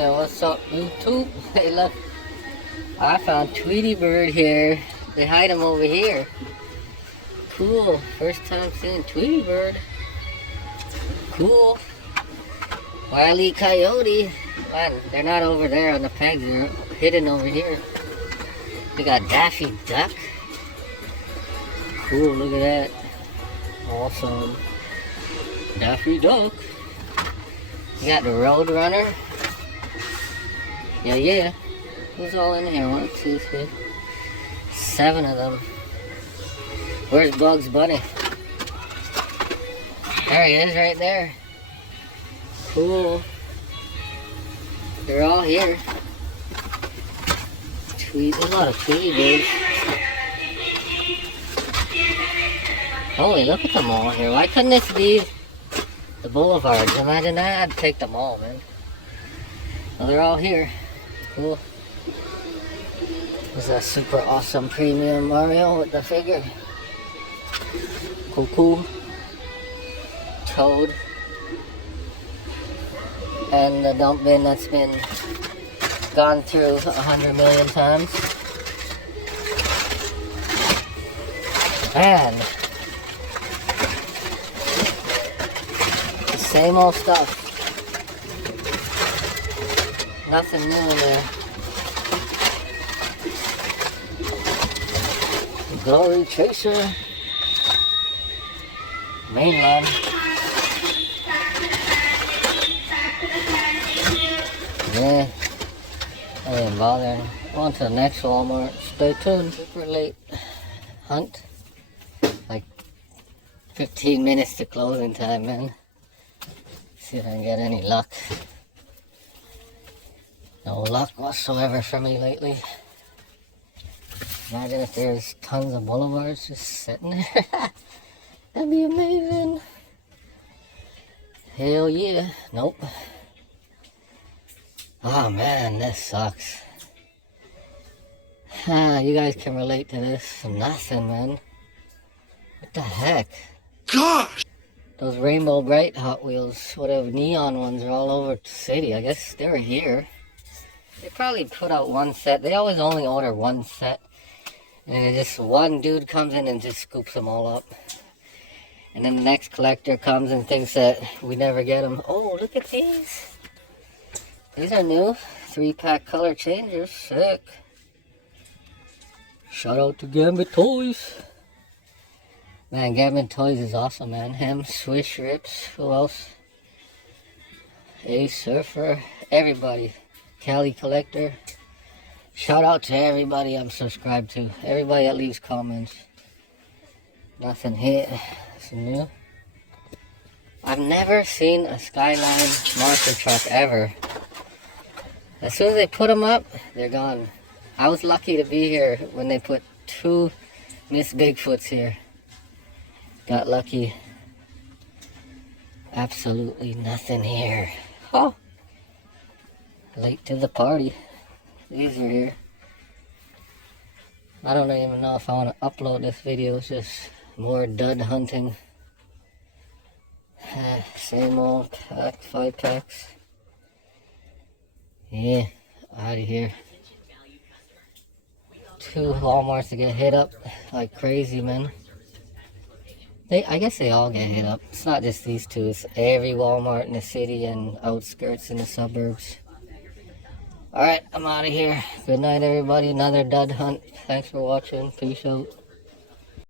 Yeah, what's up, YouTube? Hey, look, I found Tweety bird here. They hide him over here. Cool. First time seeing Tweety bird. Cool. Wile E. Coyote. Man, they're not over there on the pegs. They're hidden over here. We got Daffy Duck. Cool, look at that. Awesome. Daffy Duck. We got the Roadrunner. Yeah. Who's all in here? 1, 2, 3. 7 of them. Where's Bugs Bunny? There he is, right there. Cool. They're all here. There's a lot of Tweety birds. Holy, look at them all here. Why couldn't this be the boulevards? Imagine that. I'd take them all, man. Well, they're all here. Cool. There's a super awesome premium Mario with the figure. Cool. Toad. And the dump bin that's been gone through 100 million times. And the same old stuff. Nothing new in there. Glory Chaser. Mainline. Yeah. I didn't bother. On to the next Walmart. Stay tuned. Super late hunt. Like 15 minutes to closing time, man. See if I can get any luck. No luck whatsoever for me lately. Imagine if there's tons of boulevards just sitting there. That'd be amazing. Hell yeah. Nope. Oh man, this sucks. You guys can relate to this. Nothing, man. What the heck? Gosh! Those Rainbow Bright Hot Wheels, whatever neon ones, are all over the city. I guess they were here. They probably put out one set. They always only order one set. And then just one dude comes in and just scoops them all up. And then the next collector comes and thinks that we never get them. Oh, look at these. These are new. 3-pack color changers. Sick. Shout out to Gambit Toys. Man, Gambit Toys is awesome, man. Him, Swish Rips. Who else? Ace Surfer. Everybody. Cali Collector. Shout out to everybody I'm subscribed to. Everybody that leaves comments. Nothing here. It's new. I've never seen a Skyline monster truck ever. As soon as they put them up, they're gone. I was lucky to be here when they put 2 Miss Bigfoots here. Got lucky. Absolutely nothing here. Oh. Late to the party. These are here. I don't even know if I want to upload this video. It's just more dud hunting. Same old pack, 5 packs. Yeah, out of here. 2 Walmarts to get hit up like crazy, man. I guess they all get hit up. It's not just these 2. It's every Walmart in the city and outskirts in the suburbs. Alright, I'm out of here. Good night, everybody. Another dud hunt. Thanks for watching. Peace out.